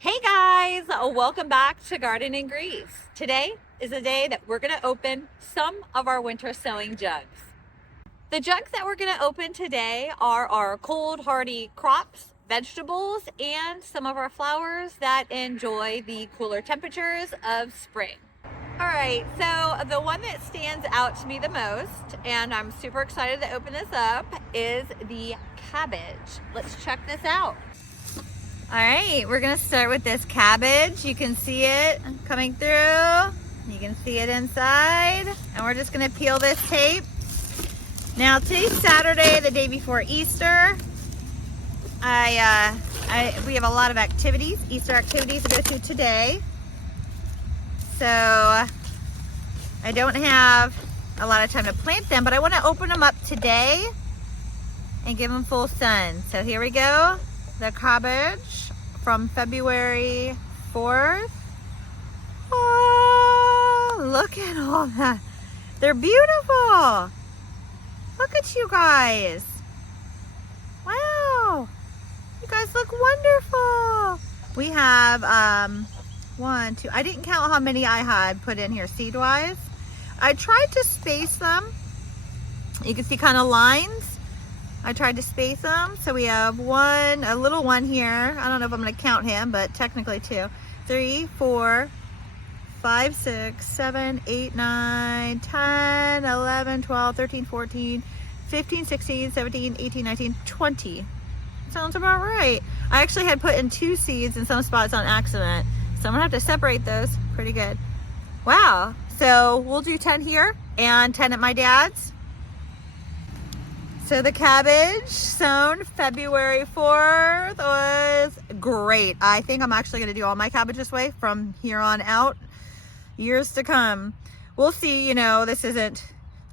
Hey guys, welcome back to Garden and Grease. Today is the day that we're going to open some of our winter sowing jugs. The jugs that we're going to open today are our cold hardy crops, vegetables, and some of our flowers that enjoy the cooler temperatures of spring. All right, so the one that stands out to me the most, and I'm super excited to open this up, is the cabbage. Let's check this out. All right, we're gonna start with this cabbage. You can see it coming through. You can see it inside. And we're just gonna peel this tape. Now today's Saturday, the day before Easter. We have a lot of activities, Easter activities to go to today. So I don't have a lot of time to plant them, but I wanna open them up today and give them full sun. So here we go. The cabbage from February 4th. Oh, look at all that. They're beautiful. Look at you guys. Wow. You guys look wonderful. We have one, two. I didn't count how many I had put in here seed-wise. I tried to space them. You can see kind of lines. I tried to space them. So we have one, a little one here. I don't know if I'm going to count him, but technically 2, 3, 4, 5, 6, 7, 8, 9, 10, 11, 12, 13, 14, 15, 16, 17, 18, 19, 20. Sounds about right. I actually had put in 2 seeds in some spots on accident. So I'm going to have to separate those. Pretty good. Wow. So we'll do 10 here and 10 at my dad's. So the cabbage sown February 4th was great. I think I'm actually going to do all my cabbage this way from here on out, years to come. We'll see, you know, they're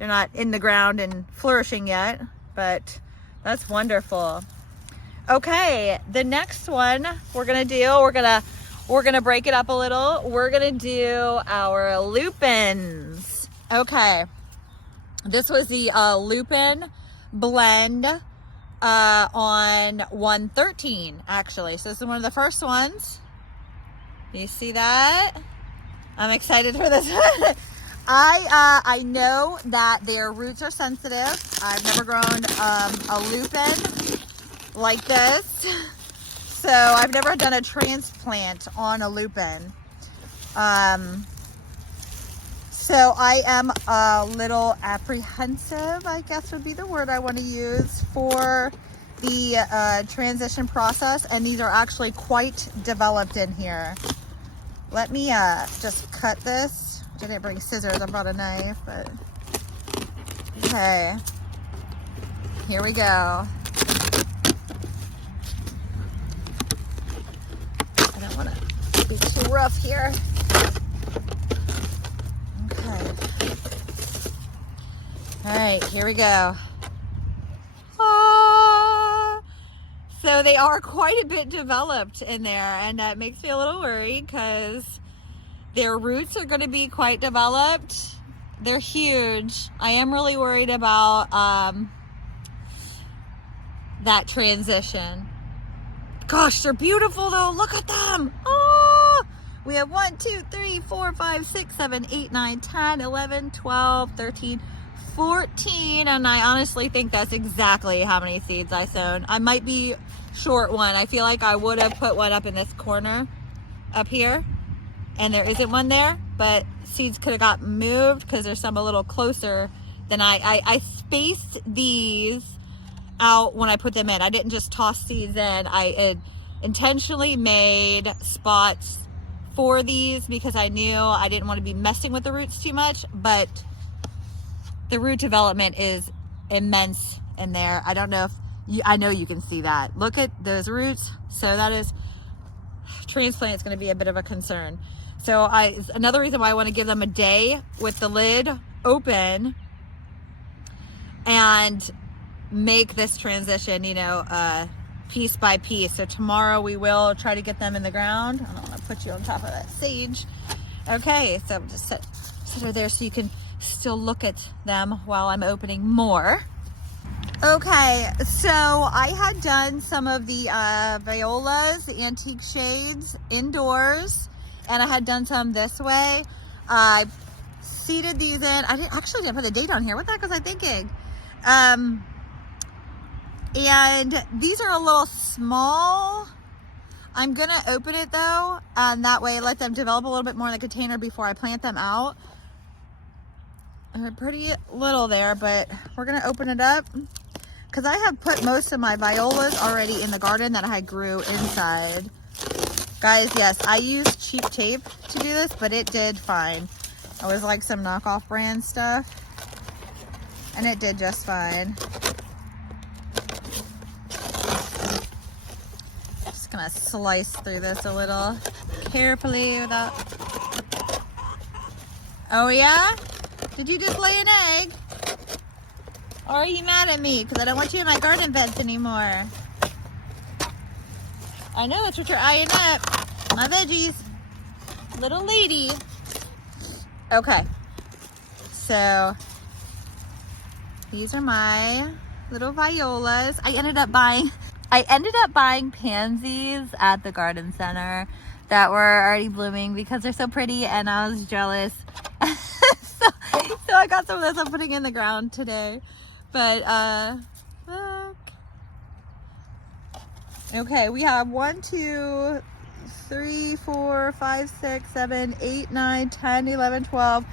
not in the ground and flourishing yet, but that's wonderful. Okay, the next one we're going to do, we're going to break it up a little. We're going to do our lupins. Okay. This was the lupin blend on 113 actually. So this is one of the first ones. You see that? I'm excited for this one. I know that their roots are sensitive. I've never grown a lupin like this. So I've never done a transplant on a lupin. So I am a little apprehensive, I guess would be the word I want to use, for the transition process. And these are actually quite developed in here. Let me just cut this. I didn't bring scissors, I brought a knife, but okay. Here we go. I don't want to be too rough here. All right, here we go. So they are quite a bit developed in there, and that makes me a little worried because their roots are going to be quite developed. They're huge. I am really worried about that transition. Gosh, they're beautiful though. Look at them. Oh, we have 1, 2, 3, 4, 5, 6, 7, 8, 9, 10, 11, 12, 13, 14, and I honestly think that's exactly how many seeds I sown. I might be short one. I feel like I would have put one up in this corner up here, and there isn't one there, but seeds could have got moved because there's some a little closer than I spaced these out when I put them in. I didn't just toss seeds in. I intentionally made spots for these because I knew I didn't want to be messing with the roots too much, but the root development is immense in there. I don't know if I know you can see that. Look at those roots. So that is, transplant is going to be a bit of a concern. So another reason why I want to give them a day with the lid open and make this transition, you know, piece by piece. So tomorrow we will try to get them in the ground. I don't want to put you on top of that sage. Okay, so just set her there so you can still look at them while I'm opening more. Okay, so I had done some of the Violas, the antique shades indoors, and I had done some this way. I seeded these in. I didn't put the date on here. What the heck was I thinking? And these are a little small. I'm gonna open it though, and that way let them develop a little bit more in the container before I plant them out. They're pretty little there, but we're gonna open it up because I have put most of my violas already in the garden that I grew inside. Guys, yes, I used cheap tape to do this, but it did fine. It was like some knockoff brand stuff, and it did just fine. Just gonna slice through this a little carefully without... Oh yeah? Did you just lay an egg? Or are you mad at me because I don't want you in my garden beds anymore? I know that's what you're eyeing up. My veggies. Little lady. Okay. So, these are my little violas. I ended up buying pansies at the garden center that were already blooming because they're so pretty, and I was jealous. So I got some of this I'm putting in the ground today. But look. Okay, we have 1, 2, 3, 4, 5, 6, 7, 8, 9, 10, 11, 12,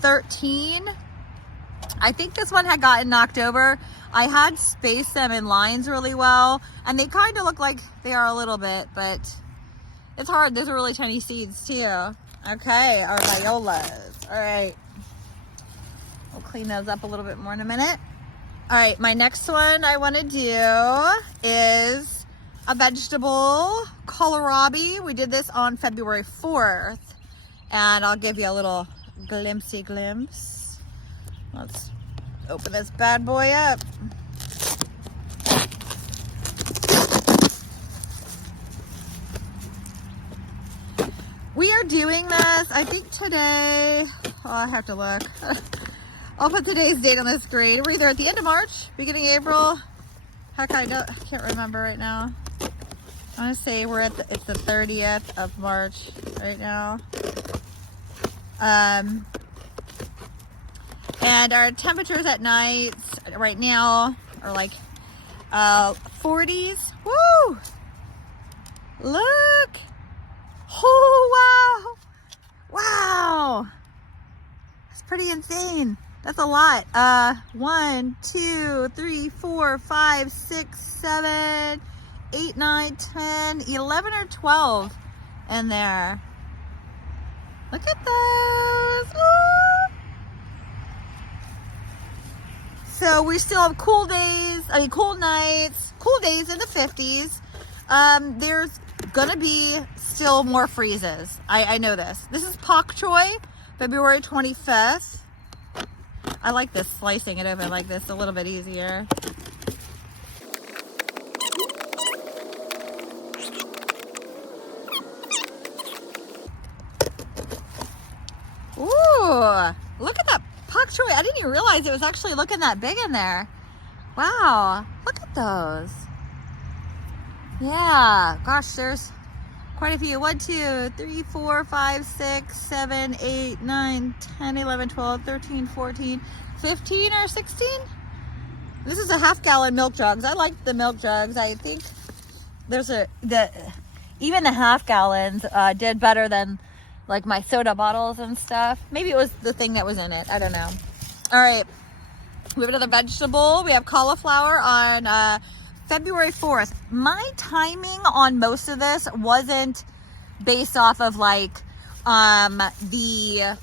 13. I think this one had gotten knocked over. I had spaced them in lines really well, and they kind of look like they are a little bit, but it's hard. Those are really tiny seeds too. Okay, our violas. All right. We'll clean those up a little bit more in a minute. All right, my next one I want to do is a vegetable kohlrabi. We did this on February 4th, and I'll give you a little glimpse. Let's open this bad boy up. We are doing this, I think today, I have to look. I'll put today's date on the screen. We're either at the end of March, beginning of April. Heck, I can't remember right now. I want to say it's the 30th of March right now. And our temperatures at night right now are like 40s. Woo! Look! Oh, wow! Wow! That's pretty insane. That's a lot. 1, 2, 3, 4, 5, 6, 7, 8, 9, 10, 11 or 12 in there. Look at those. Ooh. So we still have cool days, cool nights, cool days in the 50s. There's gonna be still more freezes. I know this. This is pak choi, February 25th. I like this, slicing it open like this, a little bit easier. Ooh, look at that pak choi. I didn't even realize it was actually looking that big in there. Wow, look at those. Yeah, gosh, there's quite a few. 1, 2, 3, 4, 5, 6, 7, 8, 9, 10, 11, 12, 13, 14, 15 or 16. This is a half-gallon milk jugs. I like the milk jugs. I think even the half gallons did better than like my soda bottles and stuff. Maybe it was the thing that was in it. I don't know. All right, we have another vegetable. We have cauliflower on February 4th. My timing on most of this wasn't based off of like the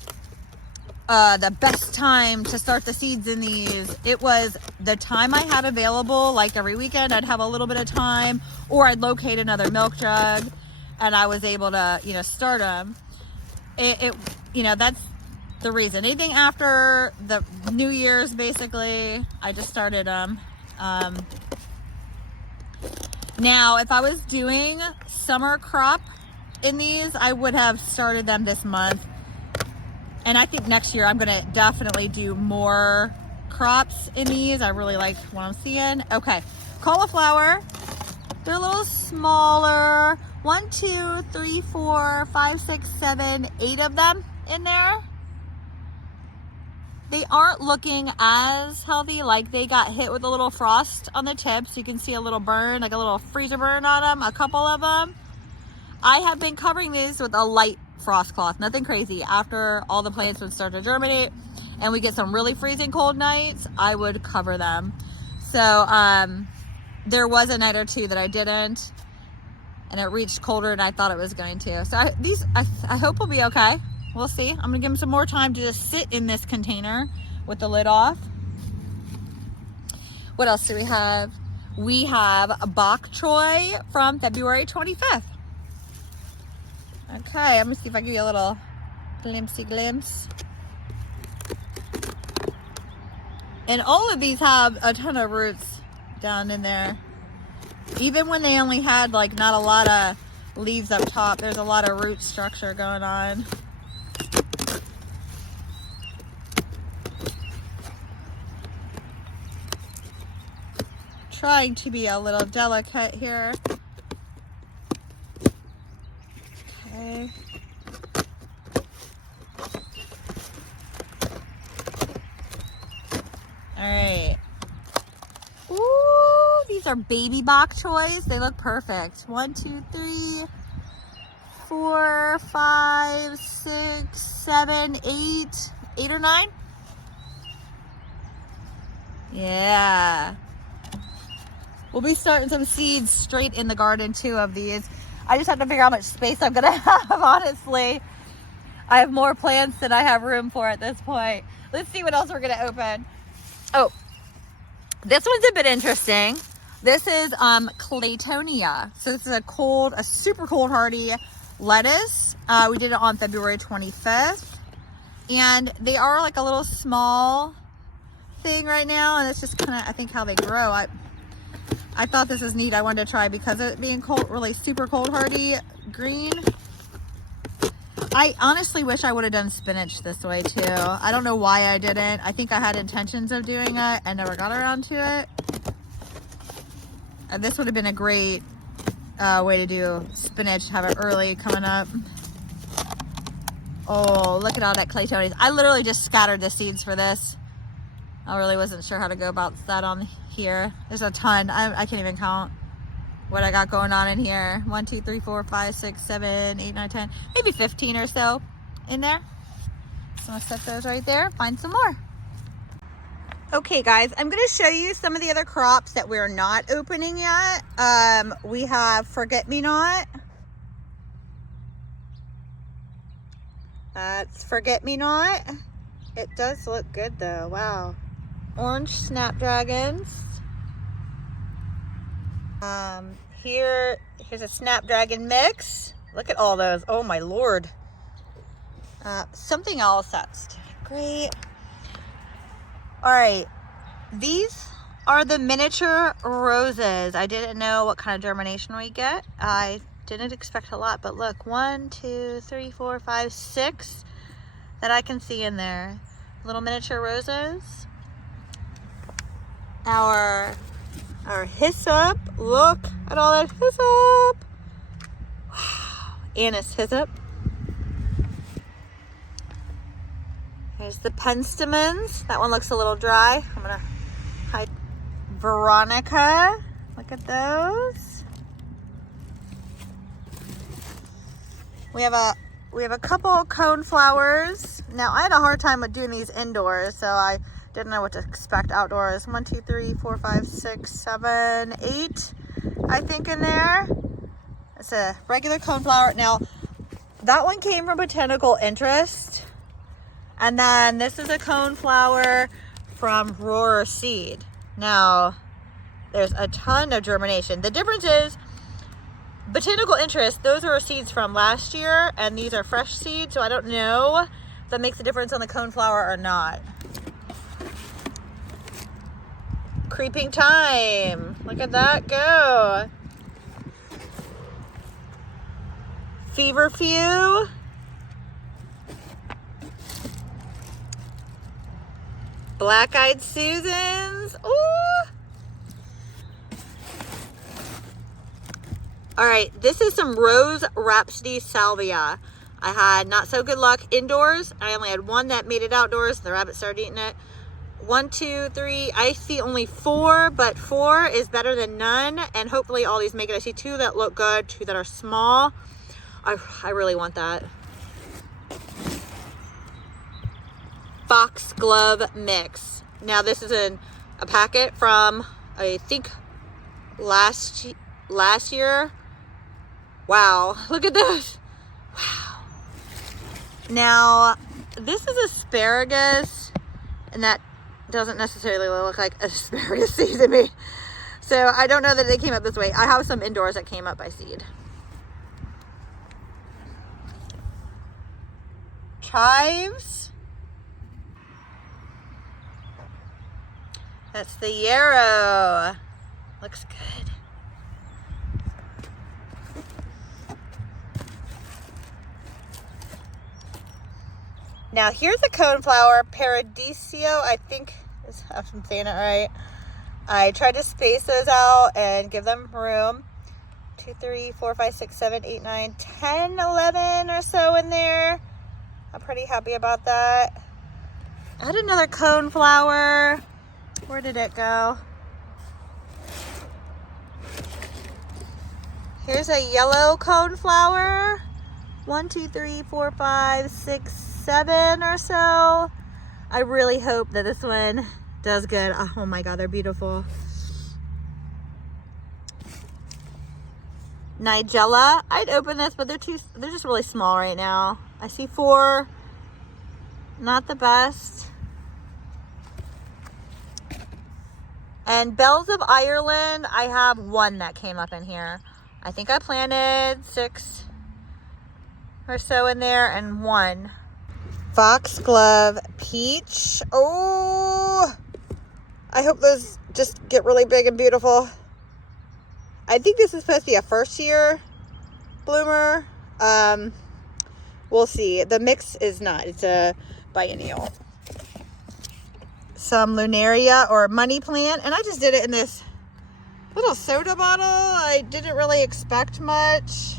best time to start the seeds in these. It was the time I had available. Like every weekend I'd have a little bit of time, or I'd locate another milk jug and I was able to, start them. That's the reason. Anything after the New Year's, basically, I just started them. Now, if I was doing summer crop in these, I would have started them this month. And I think next year I'm going to definitely do more crops in these. I really like what I'm seeing. Okay, cauliflower. They're a little smaller. 1, 2, 3, 4, 5, 6, 7, 8 of them in there. They aren't looking as healthy. Like they got hit with a little frost on the tips. You can see a little burn, like a little freezer burn on them, a couple of them. I have been covering these with a light frost cloth, nothing crazy. After all the plants would start to germinate and we get some really freezing cold nights, I would cover them. So there was a night or two that I didn't, and it reached colder than I thought it was going to. So I hope will be okay. We'll see. I'm gonna give them some more time to just sit in this container with the lid off. What else do we have? We have a bok choy from February 25th. Okay, I'm gonna see if I give you a little glimpse. And all of these have a ton of roots down in there. Even when they only had like not a lot of leaves up top, there's a lot of root structure going on. Trying to be a little delicate here. Okay. All right. Ooh, these are baby bok choys. They look perfect. 1, 2, 3, 4, 5, 6, 7, 8. 8 or 9? Yeah. We'll be starting some seeds straight in the garden too of these. I just have to figure out how much space I'm gonna have, honestly. I have more plants than I have room for at this point. Let's see what else we're gonna open. Oh, this one's a bit interesting. This is Claytonia. So this is a super cold hardy lettuce. We did it on February 25th. And they are like a little small thing right now, and it's just kind of, I think, how they grow. I thought this was neat. I wanted to try because of it being cold, really super cold hardy green. I honestly wish I would have done spinach this way too. I don't know why I didn't. I think I had intentions of doing it and never got around to it. And this would have been a great way to do spinach, have it early coming up. Oh, look at all that Claytonia. I literally just scattered the seeds for this. I really wasn't sure how to go about that on here. There's a ton. I can't even count what I got going on in here. 1, 2, 3, 4, 5, 6, 7, 8, 9, 10, maybe 15 or so in there. So I'm gonna set those right there, find some more. Okay guys, I'm gonna show you some of the other crops that we're not opening yet. We have forget-me-not. That's forget-me-not. It does look good though, wow. Orange snapdragons. Here's a snapdragon mix. Look at all those. Oh my lord. Something else that's great. All right, these are the miniature roses. I didn't know what kind of germination we get. I didn't expect a lot, but look, 1, 2, 3, 4, 5, 6 that I can see in there. Little miniature roses. Our hyssop. Look at all that hyssop. Wow. Anise hyssop. Here's the penstemons. That one looks a little dry. I'm gonna hide. Veronica. Look at those. We have a couple cone flowers. Now I had a hard time with doing these indoors, so I didn't know what to expect outdoors. 1, 2, 3, 4, 5, 6, 7, 8, I think in there. It's a regular cone flower. Now that one came from Botanical Interest. And then this is a cone flower from Roar Seed. Now there's a ton of germination. The difference is Botanical Interest, those are seeds from last year, and these are fresh seeds, so I don't know if that makes a difference on the cone flower or not. Creeping thyme. Look at that go. Feverfew. Black-eyed Susans. Ooh. All right, this is some Rose Rhapsody Salvia. I had not so good luck indoors. I only had one that made it outdoors. The rabbit started eating it. 1, 2, 3. I see only 4, but 4 is better than none. And hopefully all these make it. I see 2 that look good, 2 that are small. I really want that. Foxglove mix. Now this is in a packet from, I think, last year. Wow, look at this. Wow. Now, this is asparagus, and that doesn't necessarily look like asparagus seed to me. So I don't know that they came up this way. I have some indoors that came up by seed. Chives. That's the yarrow. Looks good. Now here's a coneflower, Paradiso, I think, if I'm saying it right. I tried to space those out and give them room. 2, 3, 4, 5, 6, 7, 8, 9, 10, 11 or so in there. I'm pretty happy about that. I had another coneflower. Where did it go? Here's a yellow coneflower. 1, 2, 3, 4, 5, 6, 7 or so. I really hope that this one does good. Oh my God, they're beautiful. Nigella. I'd open this, but they're just really small right now. I see 4. Not the best. And Bells of Ireland, I have 1 that came up in here. I think I planted 6 or so in there and 1. Foxglove peach. Oh, I hope those just get really big and beautiful. I think this is supposed to be a first year bloomer. We'll see. The mix is not. It's a biennial. Some Lunaria or money plant. And I just did it in this little soda bottle. I didn't really expect much.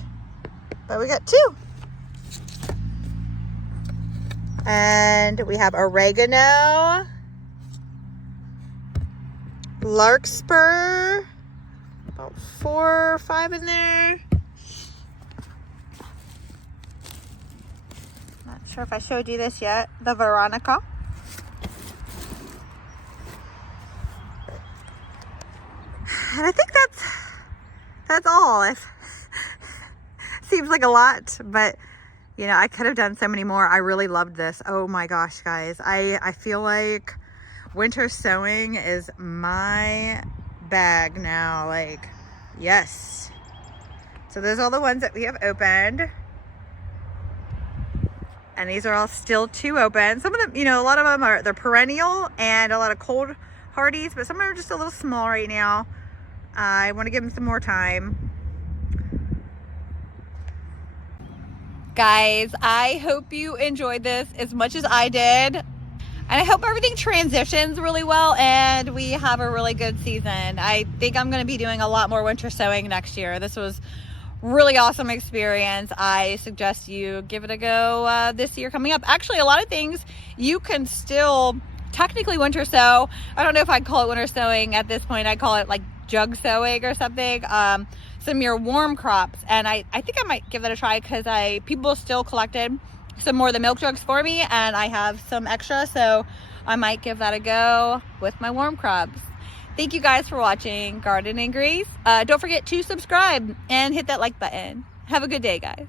But we got 2. And we have oregano, larkspur, about 4 or 5 in there. Not sure if I showed you this yet. The Veronica. And I think that's all. It seems like a lot, but you know, I could have done so many more. I really loved this. Oh my gosh, guys. I feel like winter sowing is my bag now. Like, yes. So those are all the ones that we have opened. And these are all still 2 open. Some of them, you know, a lot of them they're perennial and a lot of cold hardies, but some of them are just a little small right now. I want to give them some more time. Guys, I hope you enjoyed this as much as I did. And I hope everything transitions really well and we have a really good season. I think I'm going to be doing a lot more winter sowing next year. This was really awesome experience. I suggest you give it a go this year coming up. Actually, a lot of things you can still technically winter sow. I don't know if I'd call it winter sowing at this point. I call it like jug sowing or something. Some of your warm crops, and I think I might give that a try because people still collected some more of the milk jugs for me and I have some extra, so I might give that a go with my warm crops. Thank you guys for watching Garden and Grace. Don't forget to subscribe and hit that like button. Have a good day, guys.